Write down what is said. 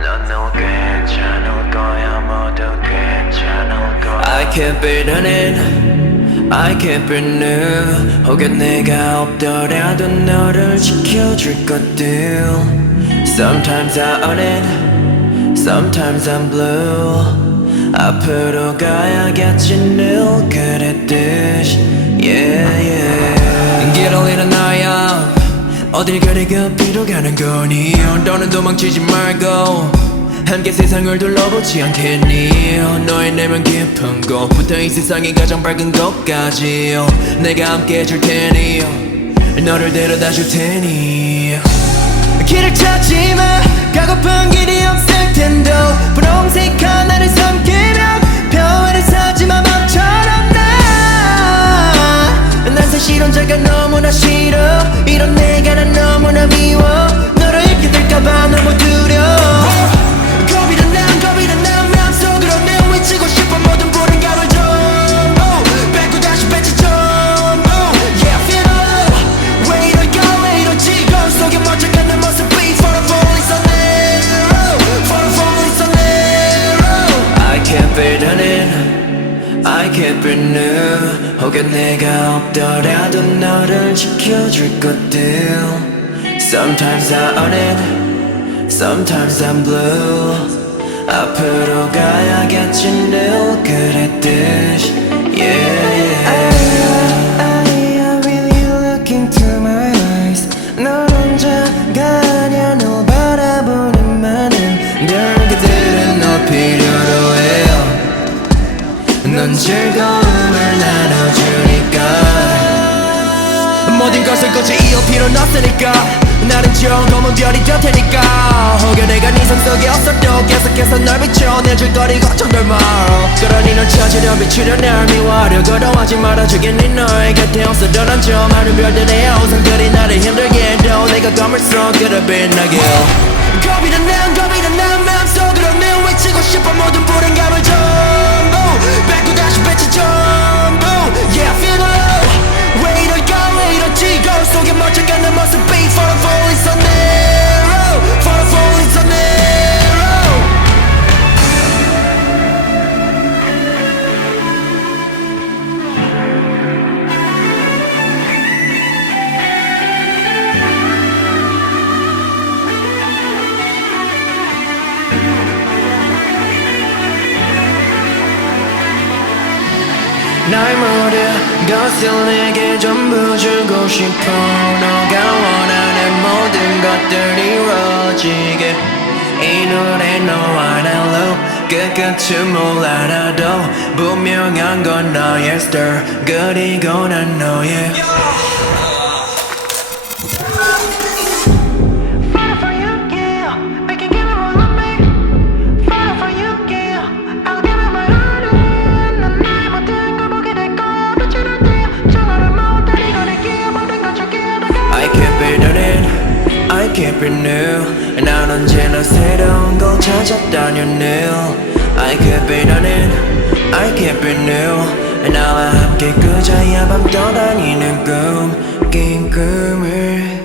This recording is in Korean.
넌 괜찮을 거야 모두 괜찮을 거야 I can't be running I can't be new 혹여 내가 없더라도 너를 지켜줄 것들 Sometimes I own it Sometimes I'm blue 앞으로 가야겠지 늘 그랬듯이 Yeah yeah 길 올리는 나야 어딜 가리 급히로 가는 거니 너는 도망치지 말고 함께 세상을 둘러보지 않겠니 너의 내면 깊은 곳부터 이 세상의 가장 밝은 곳까지 내가 함께 해줄 테니 너를 데려다 줄 테니 길을 찾지 마 가고픈 길이 없을 텐데 분홍색 하나를 삼키며 평화를 사지마 맘처럼 난 사실 혼자가 너무나 싫어 이런 내가 난 너무나 미워 너를 잃게 될까봐 너무 두려워 겁이 난 마음속으로 내비치고 싶어 모든 불안감을 전부 뺏고 다시 뱉지 전부 Yeah I feel love 왜 이럴까 왜 이러지 거울 속에 멋져간 내 모습이 For a fall is so narrow For a fall is so narrow I can't be done it I can't be new 혹여 내가 없더라도 너를 지켜줄 것들 Sometimes I own it Sometimes I'm blue 앞으로 가야겠지 늘 그랬듯이 Yeah yeah I really look into my eyes 넌 혼자가 아냐 널 바라보는 많은 별들은 너 필요로 해요 넌 즐거움을 나눠주니까 모든 것을 굳이 이을 필요는 없으니까 나는 조금은 별이 될 테니까 혹여 내가 네 손속에 없어도 계속해서 널 비춰내줄 거리 걱정들 마 그러니 널 찾으려 비추려 날 미워하려 거둬하지 말아주겠니 너의 곁에 없어도 난 저 많은 별들의 우상들이 나를 힘들게 해도 내가 거울 속으로 빛나길 겁이 난 마음속으로 내비치고 싶어 모든 불안감을 전부 뺏고 다시 뱉지 전부 Yeah I feel love 왜 이럴까 왜 이러지 거울 속에 멋져간 내 모습이 For a fall is so narrow For a fall is so narrow 날 모든 것을 내게 전부 주고 싶어 너가 원하는 모든 것들이 이루어지게 이 노래 너와 나 끝끝은 몰라도 분명한 건 너의 스타일 그리고 난 너의 I can't be new 난 언제나 새로운 걸 찾아다녀 new I can't be done it I can't be new 나와 함께 그저 야밤 떠다니는 꿈 긴 꿈을